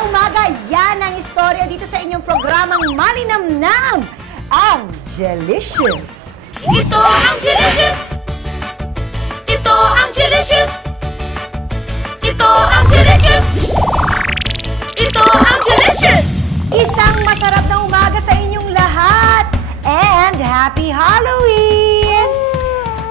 sa umaga, yan ang istorya dito sa inyong programang Malinamnam, ang Jelicious. Ito ang Jelicious! Ito ang Jelicious! Ito ang Jelicious! Ito ang Jelicious! Isang masarap na umaga sa inyong lahat! And Happy Halloween!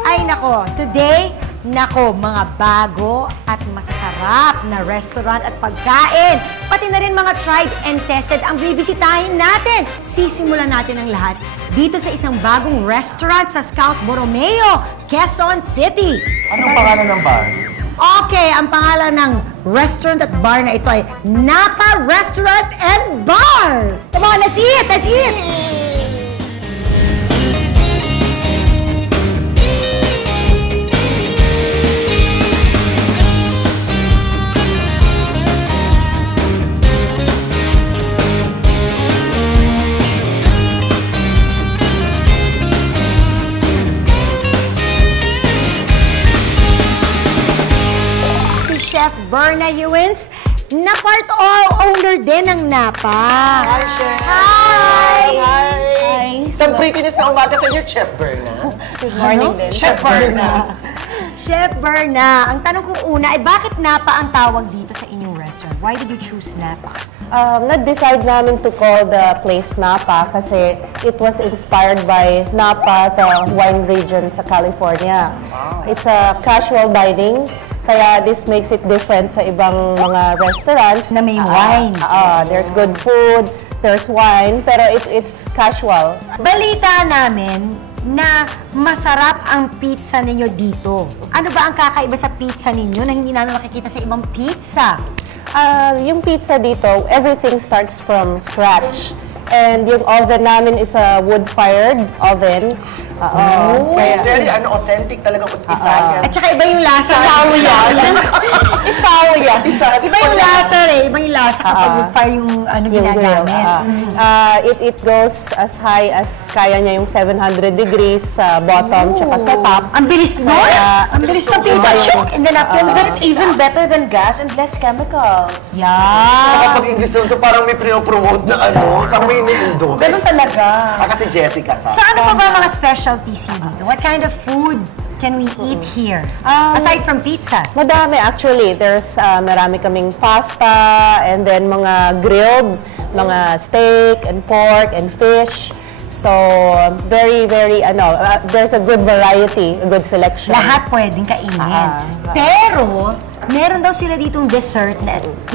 Ay nako, today, mga bago at masasarap na restaurant at pagkain. Pati na rin mga tried and tested ang bibisitahin natin. Sisimulan natin ang lahat dito sa isang bagong restaurant sa Scout Borromeo, Quezon City. Anong pangalan ng bar? Okay, ang pangalan ng restaurant at bar na ito ay Napa Restaurant and Bar. Come on, let's eat! Let's eat! Chef Berna Ewins, na part owner din ng Napa. Hi, Chef! Hi! Hi! Isang prettiness na umaga sa inyo, Chef Berna. Good morning din. Chef Berna. Chef Berna, ang tanong kong una ay bakit Napa ang tawag dito sa inyong restaurant? Why did you choose Napa? Nag-decide namin to call the place Napa kasi it was inspired by Napa, the wine region sa California. Wow. It's a casual dining. Kaya this makes it different sa ibang mga restaurants. Na may wine. There's good food, there's wine, pero it's casual. Balita namin na masarap ang pizza ninyo dito. Ano ba ang kakaiba sa pizza ninyo na hindi namin makikita sa ibang pizza? Yung pizza dito, everything starts from scratch. And yung oven namin is a wood-fired oven. It's very authentic talaga Italian. At saka iba yung lasa. Italia. Iba yung lasa Iba yung lasa kapag wood-fire yung ginagamit. It goes as high as kaya niya yung 700 degrees sa bottom tsaka sa top. Ang bilis nun! Ang bilis ng pizza! Shook! And then after That's even better than gas and less chemicals. Yeah! Kapag English naman ito, parang may pinopromote na parang may ini-endorse. Ganun talaga. Kasi Jessica ka. So ano pa ba mga specialties dito? What kind of food can we eat here? Aside from pizza? Madami actually. There's marami kaming pasta and then mga grilled, mga steak and pork and fish. So, very, there's a good variety, a good selection. Lahat pwedeng kainin. Pero, meron daw sila ditong dessert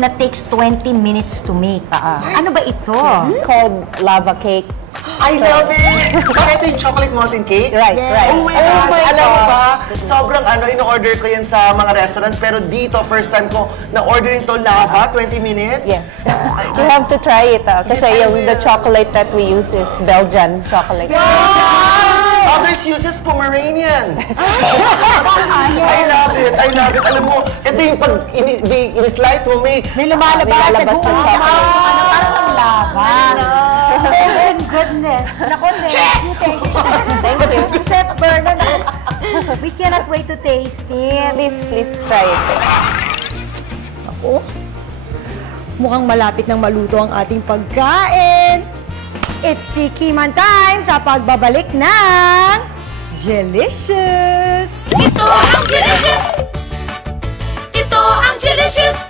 na takes 20 minutes to make. Ano ba ito? It's called lava cake. I love it! Ito yung chocolate mountain cake? Right, right. Oh my gosh! Alam mo ba, sobrang in-order ko yan sa mga restaurant, pero dito, first time ko na-order ito lava, 20 minutes. Yes. You have to try it. Kasi the chocolate that we use is Belgian chocolate. Others uses Pomeranian. I love it. I love it. Alam mo, ito yung pag in-slice mo, may lumalabas na ng chocolate. Para siyang lava. Oh goodness. Nako, thank you, Chef. Thank you. Chef Berna, we cannot wait to taste it. Please try it. Ako, mukhang malapit nang maluto ang ating pagkain. It's Tikiman time sa pagbabalik ng Jelicious! Ito ang Jelicious! Ito ang Jelicious!